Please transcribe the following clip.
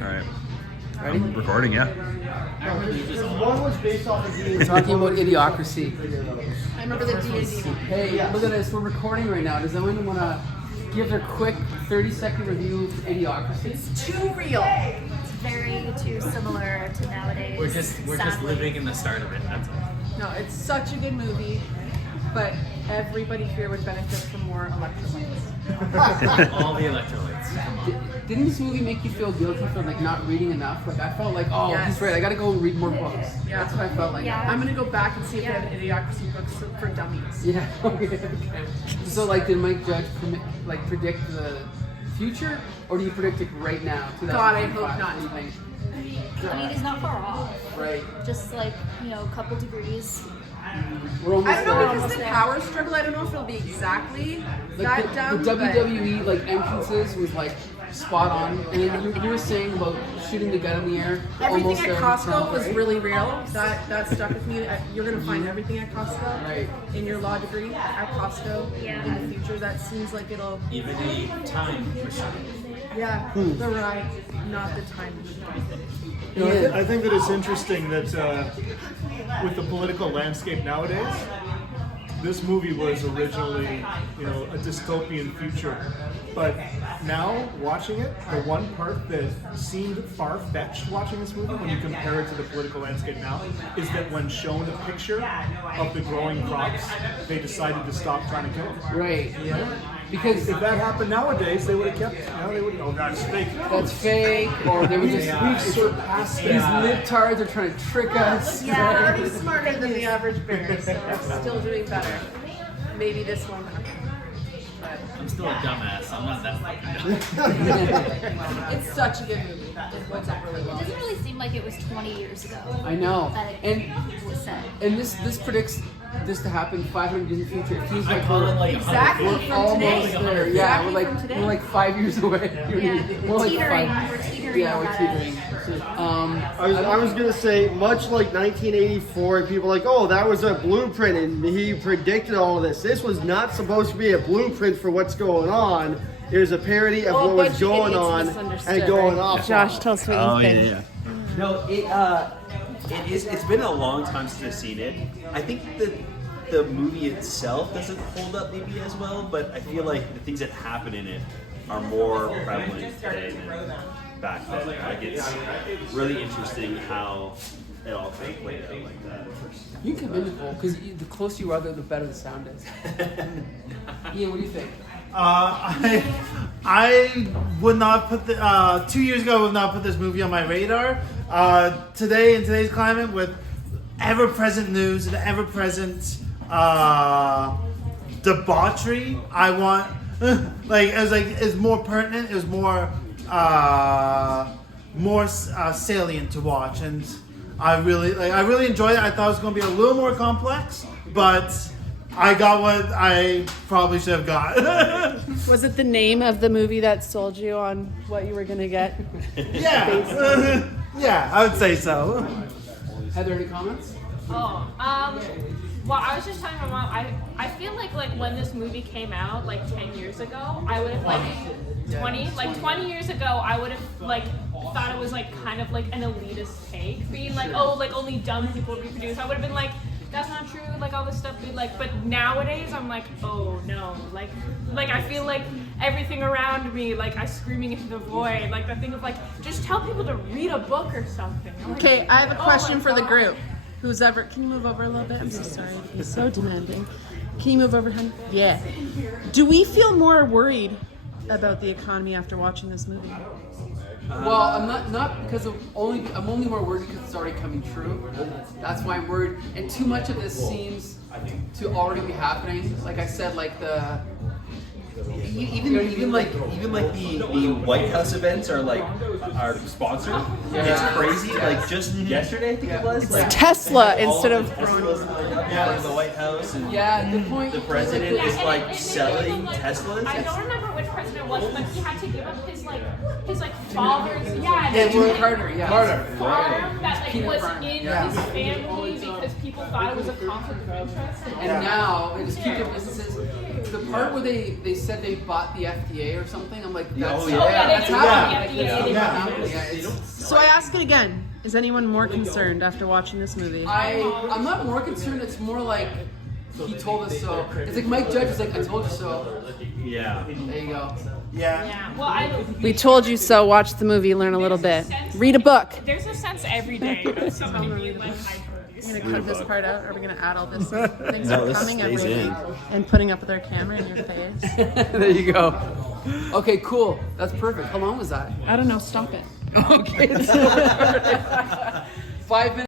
All right. Ready? I'm recording, yeah. One was based off of We're talking about Idiocracy. I remember the D&D. Hey, look at this. We're recording right now. Does anyone want to give their quick 30-second review of Idiocracy? It's too real. It's very too similar to nowadays. We're just living in the start of it. That's all. No, it's such a good movie, but everybody here would benefit from more electrolytes. All the electrolytes. Come on. Didn't this movie make you feel guilty for like not reading enough? Like I felt like, oh, Yes. he's right. I got to go and read more books. Yeah. That's what I felt like. Yeah. I'm gonna go back and see if they have Idiocracy books for dummies. Yeah. Okay. So like, did Mike Judge predict the future, or do you predict it right now? God, I hope 2025? not. What do you think? I mean, he's not far off. Right. Just like, a couple degrees. We're almost I don't know there. because the power struggle. I don't know if it'll be exactly Like that dumb. the but- WWE like entrances was like spot on, and then you were saying about shooting the gun in the air. Everything almost at there, Costco Trump, was right? really real. That stuck with me. You're gonna find everything at Costco. Right. In your law degree at Costco Yeah. in the future. That seems like it'll. Even the time machine. Yeah. The ride, not the time machine. You know, I think that it's interesting that with the political landscape nowadays, this movie was originally, a dystopian future. But now, watching it, the one part that seemed far-fetched watching this movie, when you compare it to the political landscape now, is that when shown a picture of the growing crops, they decided to stop trying to kill them. Right. Yeah. Because If that happened nowadays, they would have kept, they would oh, that's fake. that's fake, or they were just We've surpassed these that. libtards are trying to trick us. Yeah, they're already smarter than the average bear, so we're still doing better. Maybe this one. I'm still a dumbass. I'm not that fucking dumb. It's such a good movie. It holds up really It well. doesn't really seem like it was 20 years ago. I know, That and it was set. this predicts this to happen 500 years in the future. It feels I like call it we're like Exactly. $150. From today. almost there. Exactly Yeah, we're from today. like 5 years away. Yeah. More like Teetering. 5. We're teetering Yeah, on we're that teetering. edge. I was gonna say, much like 1984, people are like, oh, that was a blueprint, and he predicted all of this. This was not supposed to be a blueprint for what's going on. It was a parody of Well, a what was bunch of going idiots on misunderstood, and going right? off. Josh, tell us what Oh, you yeah, think. yeah. No, it's been a long time since I've seen it. I think that the movie itself doesn't hold up maybe as well, but I feel like the things that happen in it are more prevalent today than back then. Like it's really interesting how it all kind of played out like that. You can come in, Nicole, because the closer you are, the better the sound is. Ian, what do you think? I would not put 2 years ago I would not put this movie on my radar. Today in today's climate with ever-present news and ever-present debauchery, I want it's more pertinent. It was more salient to watch, and I really enjoyed it. I thought it was going to be a little more complex, but I got what I probably should have got. Was it the name of the movie that sold you on what you were gonna get? Yeah, yeah, I would say so. Heather, any comments? Oh, well, I was just telling my mom, I feel like when this movie came out, 10 years ago, I would have 20 years ago, I would have thought it was kind of an elitist take, being only dumb people reproduce. I would have been like, that's not true, all this stuff, but nowadays I'm like, oh no, I feel like everything around me, I'm screaming into the void, the thing of just tell people to read a book or something. I'm like, Okay, I have a oh question my for the God. group. Who's ever? Can you move over a little bit? I'm so sorry to be so demanding. Can you move over, honey? Yeah. Do we feel more worried about the economy after watching this movie? Well, I'm not because I'm only more worried because it's already coming true. That's why I'm worried. And too much of this seems to already be happening. Like I said, Even like the White House events are sponsored. It's crazy. Just yesterday I think it was. Tesla instead of Tesla's the White House and the point. the president is selling Teslas. I don't remember which president it was, but he had to give up his father's Jimmy Carter. Yeah. farm that Peanut was farm. in Yeah. his family because people thought it was a conflict of interest. And now they just keep their businesses. The part where they said they bought the FDA or something, I'm like, that's Oh, yeah. Oh, yeah, they that's did happening. buy the FDA. That's happening. Yeah, it's So I ask it again. Is anyone more concerned after watching this movie? I'm not more concerned. It's more like he told us so. It's like Mike Judge was like, I told you so. Yeah. There you go. Yeah. Yeah. Well, We told you so. Watch the movie, learn a little bit. Read a book. There's a sense every day of somebody being like, I told you We're so. gonna cut this part out. Or are we gonna add all this? Thanks No, for this coming, stays everyone, and putting up with our camera in your face. There you go. Okay, cool. That's perfect. How long was that? I don't know. Stop it. Okay. 5 minutes.